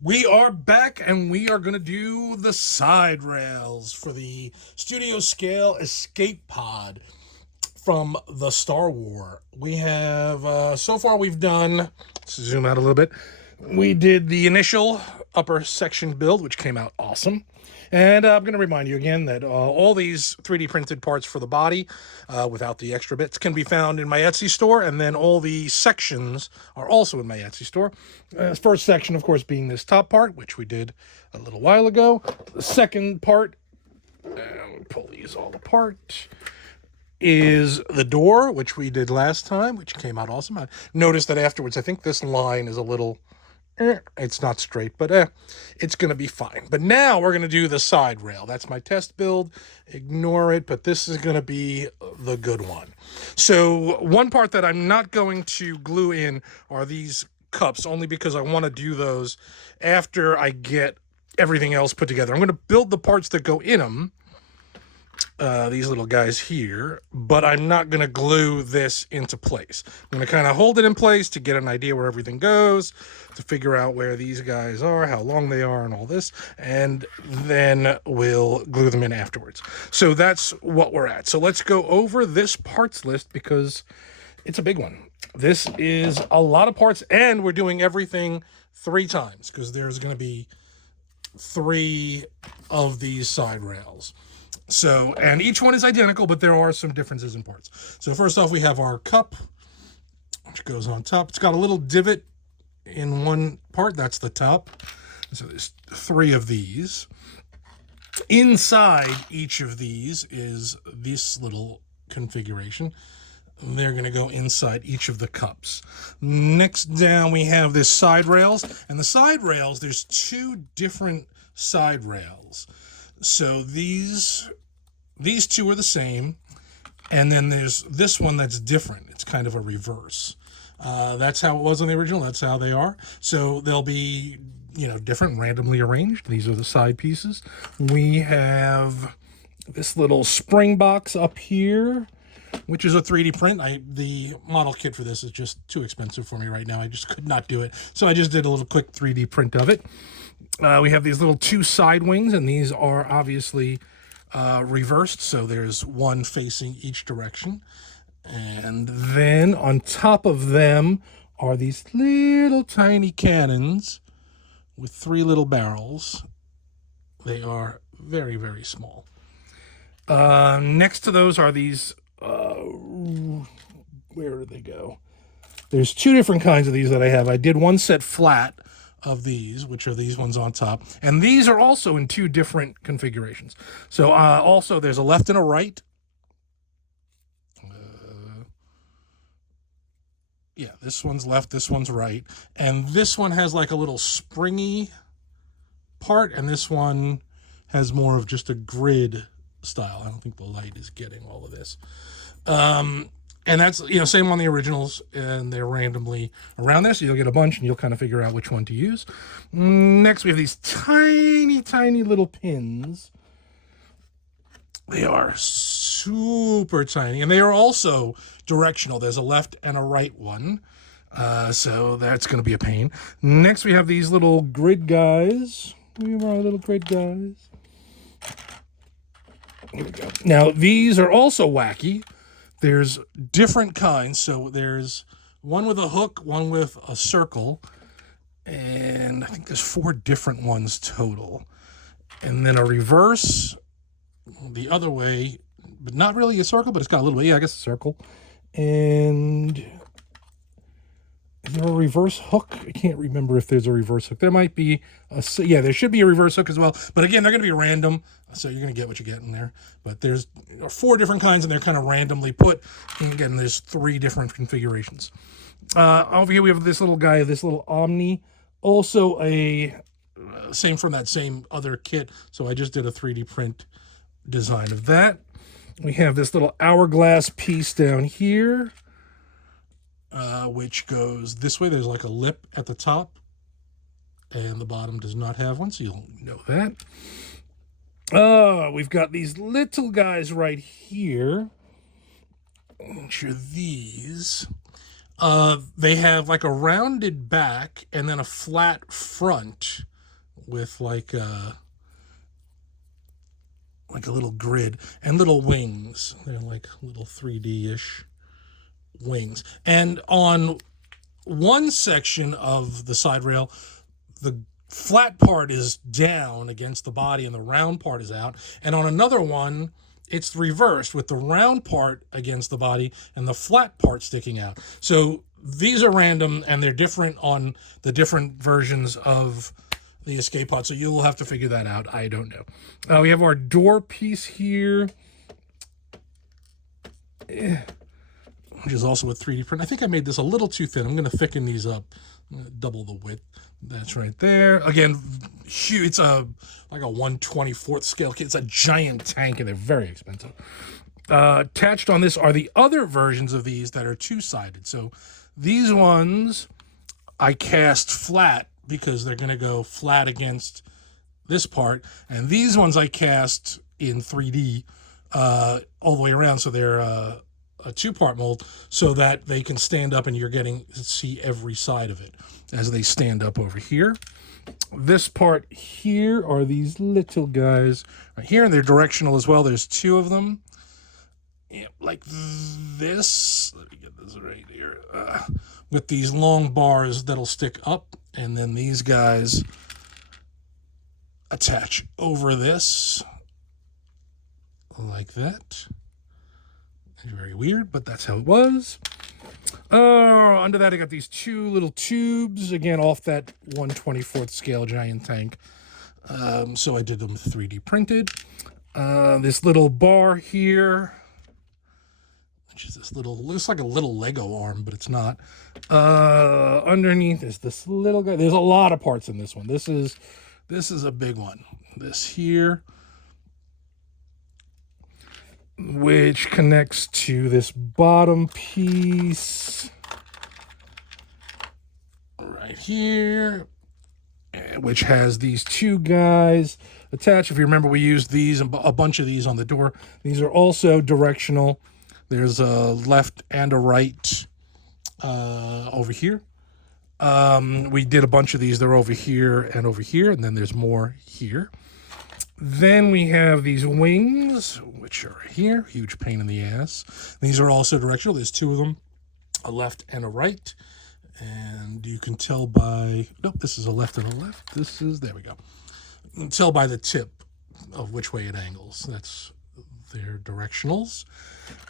We are back and we are going to do the side rails for the studio scale escape pod from the Star War. We have, so far we've done, let's zoom out a little bit. We did the initial upper section build, which came out awesome. And I'm going to remind you again that all these 3D printed parts for the body, without the extra bits, can be found in my Etsy store. And then all the sections are also in my Etsy store. First section, of course, being this top part, which we did a little while ago. The second part, pull these all apart, is the door, which we did last time, which came out awesome. I noticed that afterwards, I think this line is a little, it's not straight, but it's going to be fine. But now we're going to do the side rail. That's my test build. Ignore it, but this is going to be the good one. So one part that I'm not going to glue in are these cups, only because I want to do those after I get everything else put together. I'm going to build the parts that go in them, these little guys here, but I'm not going to glue this into place. I'm going to kind of hold it in place to get an idea where everything goes, to figure out where these guys are, how long they are, and all this, and then we'll glue them in afterwards. So that's what we're at. So let's go over this parts list because it's a big one. This is a lot of parts, and we're doing everything 3 times because there's going to be 3 of these side rails. So, and each one is identical, but there are some differences in parts. So first off, we have our cup, which goes on top. It's got a little divot in one part. That's the top. So there's 3 of these. Inside each of these is this little configuration. They're going to go inside each of the cups. Next down, we have this side rails. And the side rails, there's 2 different side rails. So these 2 are the same, and then there's this one that's different. It's kind of a reverse. That's how it was on the original. That's how they are. So they'll be, different, randomly arranged. These are the side pieces. We have this little spring box up here, which is a 3D print. The model kit for this is just too expensive for me right now. I just could not do it. So I just did a little quick 3D print of it. We have these little 2 side wings, and these are obviously reversed, so there's one facing each direction. And then on top of them are these little tiny cannons with 3 little barrels. They are very, very small. Next to those are these, where did they go? There's 2 different kinds of these that I have. I did one set flat of these, which are these ones on top. And these are also in 2 different configurations. So also there's a left and a right. Yeah, this one's left, this one's right. And this one has like a little springy part, and this one has more of just a grid style. I don't think the light is getting all of this. And that's, same on the originals, and they're randomly around there, so you'll get a bunch, and you'll kind of figure out which one to use. Next, we have these tiny, tiny little pins. They are super tiny, and they are also directional. There's a left and a right one, so that's going to be a pain. Next, we have these little grid guys. We have our little grid guys. Here we go. Now, these are also wacky. There's different kinds. So there's one with a hook, one with a circle, and I think there's 4 different ones total. And then a reverse the other way, but not really a circle, but it's got a little bit, I guess a circle. And is there a reverse hook? I can't remember if there's a reverse hook. There might be yeah, there should be a reverse hook as well. But again, they're going to be random, so you're going to get what you get in there. But there's 4 different kinds, and they're kind of randomly put. And again, there's 3 different configurations. Over here we have this little guy, this little Omni. Also a same from that same other kit. So I just did a 3D print design of that. We have this little hourglass piece down here, which goes this way. There's like a lip at the top, and the bottom does not have one, so you'll know that. We've got these little guys right here, which are these. They have like a rounded back and then a flat front with like a little grid and little wings. They're like little 3D-ish wings. And on one section of the side rail, the flat part is down against the body and the round part is out. And on another one, it's reversed with the round part against the body and the flat part sticking out. So these are random and they're different on the different versions of the escape pod. So you'll have to figure that out. I don't know. We have our door piece here, which is also a 3D print. I think I made this a little too thin. I'm going to thicken these up, double the width. That's right there. Again, huge. It's like a 1/24th scale kit. It's a giant tank, and they're very expensive. Attached on this are the other versions of these that are two-sided. So these ones I cast flat because they're going to go flat against this part, and these ones I cast in 3D all the way around. So they're a two-part mold so that they can stand up and you're getting to see every side of it as they stand up over here. This part here are these little guys right here, and they're directional as well. There's two of them. Yeah, like this. Let me get this right here. With these long bars that'll stick up, and then these guys attach over this like that. Very weird, but that's how it was. Under that, I got these two little tubes, again, off that 1/24th scale giant tank. So I did them 3D printed. This little bar here, which is this little, looks like a little Lego arm, but it's not. Underneath is this little guy. There's a lot of parts in this one. This is a big one. This here, which connects to this bottom piece right here, which has these two guys attached. If you remember, we used these and a bunch of these on the door. These are also directional. There's a left and a right over here. We did a bunch of these. They're over here, and then there's more here. Then we have these wings, which are here. Huge pain in the ass. These are also directional. There's two of them, a left and a right. And you can tell by, nope, this is a left and a left. This is, there we go. You can tell by the tip of which way it angles. That's their directionals.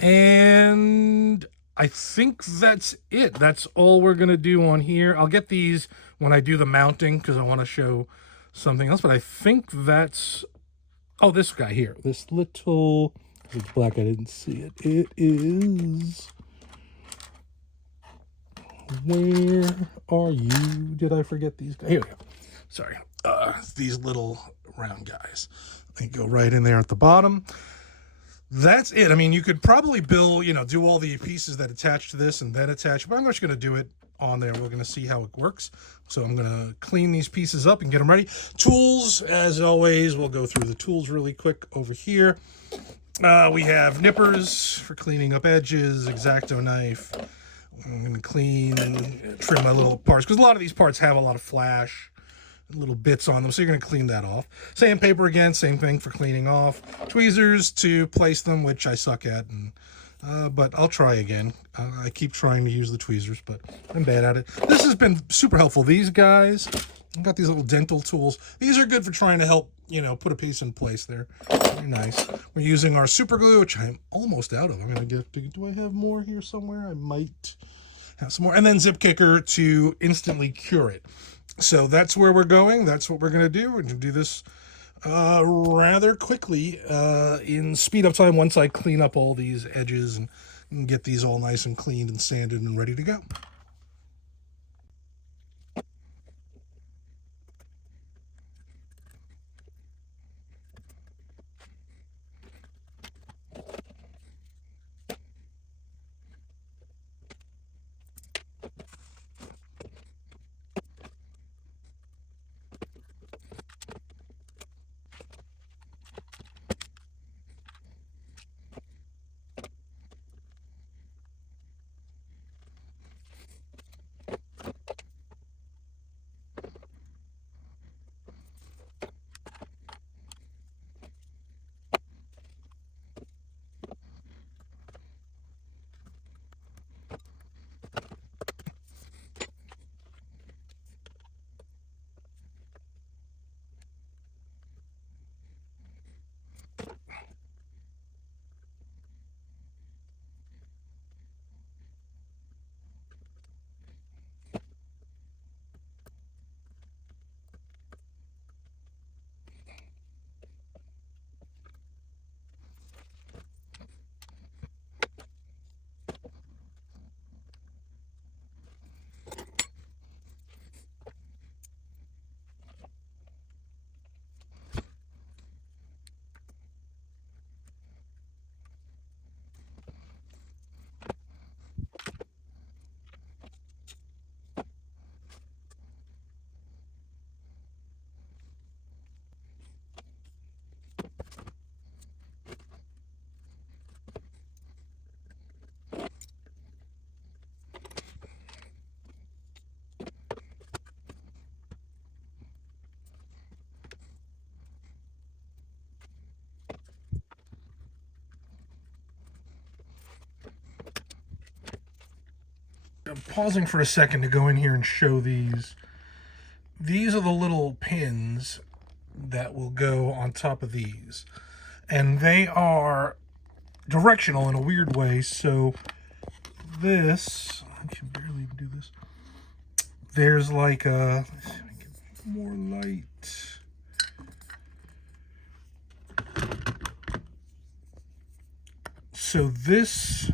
And I think that's it. That's all we're going to do on here. I'll get these when I do the mounting because I want to show something else. But I think that's, oh, this guy here. This little, it's black, I didn't see it. It is, where are you? Did I forget these guys? Here we go. Sorry. These little round guys. They go right in there at the bottom. That's it. I mean, you could probably build, do all the pieces that attach to this and then attach, but I'm just going to do it on there. We're going to see how it works. So I'm going to clean these pieces up and get them ready. Tools, as always, we'll go through the tools really quick over here. We have nippers for cleaning up edges, X-Acto knife. I'm going to clean and trim my little parts because a lot of these parts have a lot of flash, little bits on them, so you're going to clean that off. Sandpaper again, same thing for cleaning off. Tweezers to place them, which I suck at, but I'll try again. I keep trying to use the tweezers, but I'm bad at it. This has been super helpful. These guys, I've got these little dental tools. These are good for trying to help, put a piece in place there. Very nice. We're using our super glue, which I'm almost out of. I'm going to get, do I have more here somewhere? I might have some more. And then Zip Kicker to instantly cure it. So that's where we're going. That's what we're going to do. We're going to do this rather quickly in speed up time once I clean up all these edges and get these all nice and cleaned and sanded and ready to go. pausing for a second to go in here and show these. These are the little pins that will go on top of these. And they are directional in a weird way. So this, I can barely do this. There's like a, more light. So this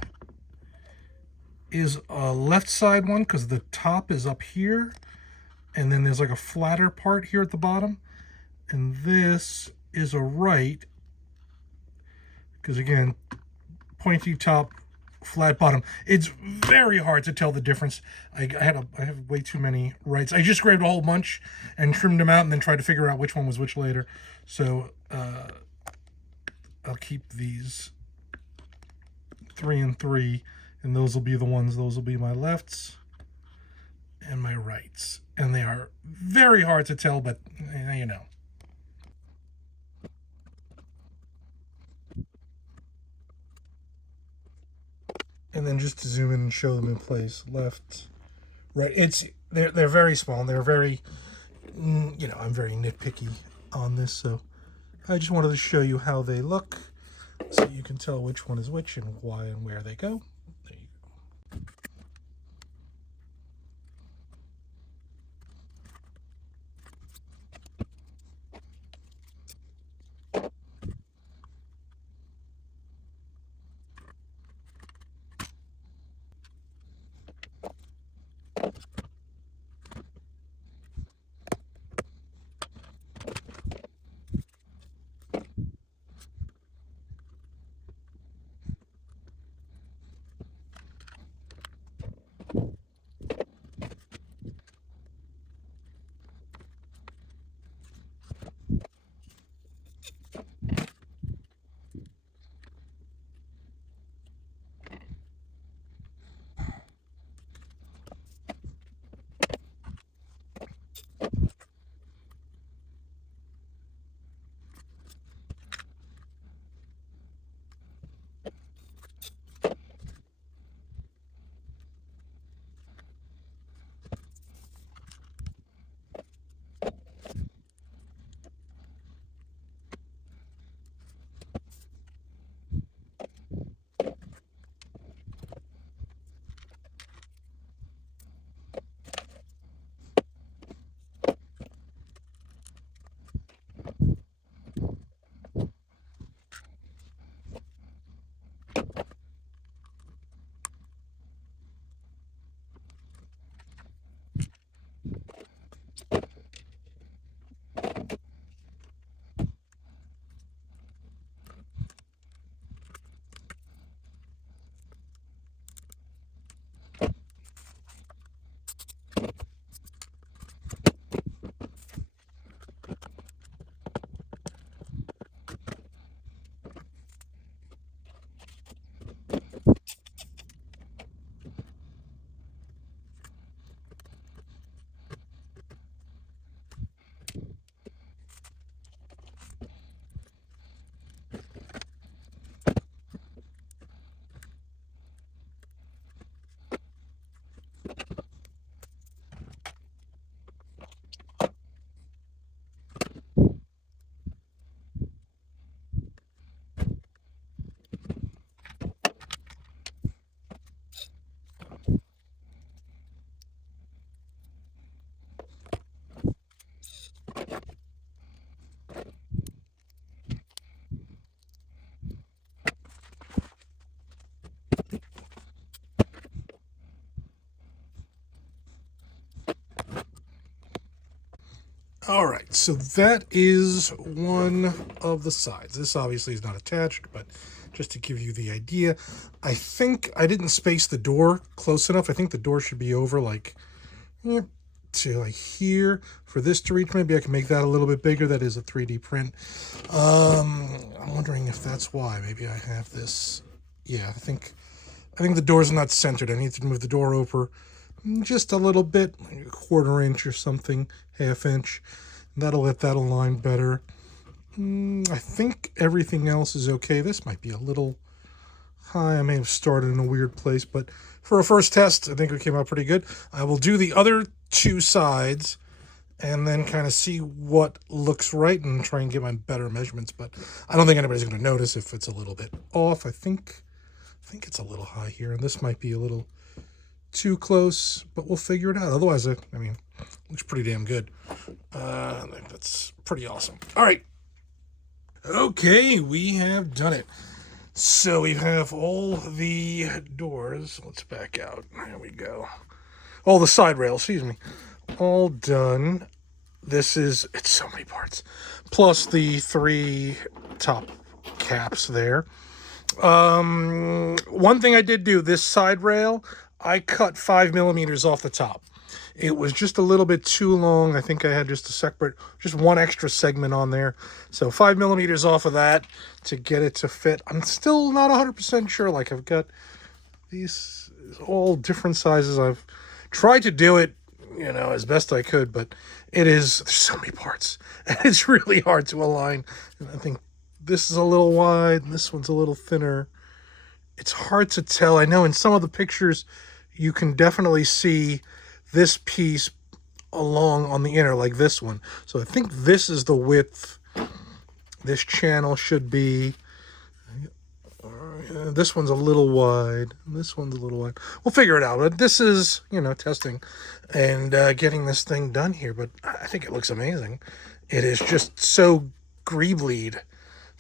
is a left side one because the top is up here. And then there's like a flatter part here at the bottom. And this is a right, because again, pointy top, flat bottom. It's very hard to tell the difference. I have way too many rights. I just grabbed a whole bunch and trimmed them out and then tried to figure out which one was which later. So I'll keep these 3 and 3, and those will be the ones. Those will be my lefts and my rights. And they are very hard to tell, but you know. And then just to zoom in and show them in place, left, right. They're very small. And they're very, you know, I'm very nitpicky on this, so I just wanted to show you how they look, so you can tell which one is which and why and where they go. There you go. All right, so that is one of the sides. This obviously is not attached, but just to give you the idea, I think I didn't space the door close enough. I think the door should be over like to like here for this to reach. Maybe I can make that a little bit bigger. That is a 3D print. I'm wondering if that's why. Maybe I have this. Yeah, I think the door's not centered. I need to move the door over just a little bit, a 1/4 inch or something, 1/2 inch. That'll let that align better. I think everything else is okay. This might be a little high. I may have started in a weird place, but for a first test, I think it came out pretty good. I will do the other two sides and then kind of see what looks right and try and get my better measurements. But I don't think anybody's going to notice if it's a little bit off. I think it's a little high here, and this might be a little too close, but we'll figure it out. Otherwise, I mean, looks pretty damn good. I think that's pretty awesome. All right. Okay, we have done it. So we have all the doors. Let's back out. There we go. All the side rails, excuse me. All done. It's so many parts. Plus the 3 top caps there. One thing I did do, this side rail, I cut 5 millimeters off the top. It was just a little bit too long. I think I had just one extra segment on there. So 5 millimeters off of that to get it to fit. I'm still not 100% sure. Like, I've got these all different sizes. I've tried to do it, as best I could, but there's so many parts. And it's really hard to align. And I think this is a little wide and this one's a little thinner. It's hard to tell. I know in some of the pictures you can definitely see this piece along on the inner, like this one. So I think this is the width this channel should be. This one's a little wide. This one's a little wide. We'll figure it out. But this is, testing and getting this thing done here. But I think it looks amazing. It is just so greebly.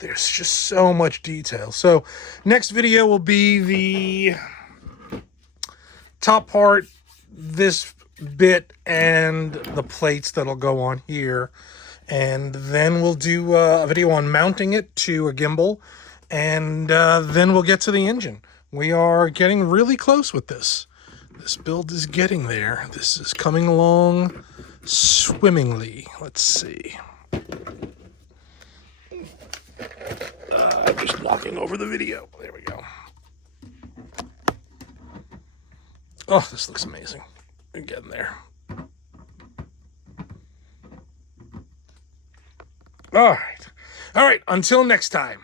There's just so much detail. So next video will be the top part, this bit, and the plates that'll go on here. And then we'll do a video on mounting it to a gimbal. And then we'll get to the engine. We are getting really close with this. This build is getting there. This is coming along swimmingly. Let's see. Just knocking over the video. There we go. Oh, this looks amazing. We're getting there. All right. Until next time.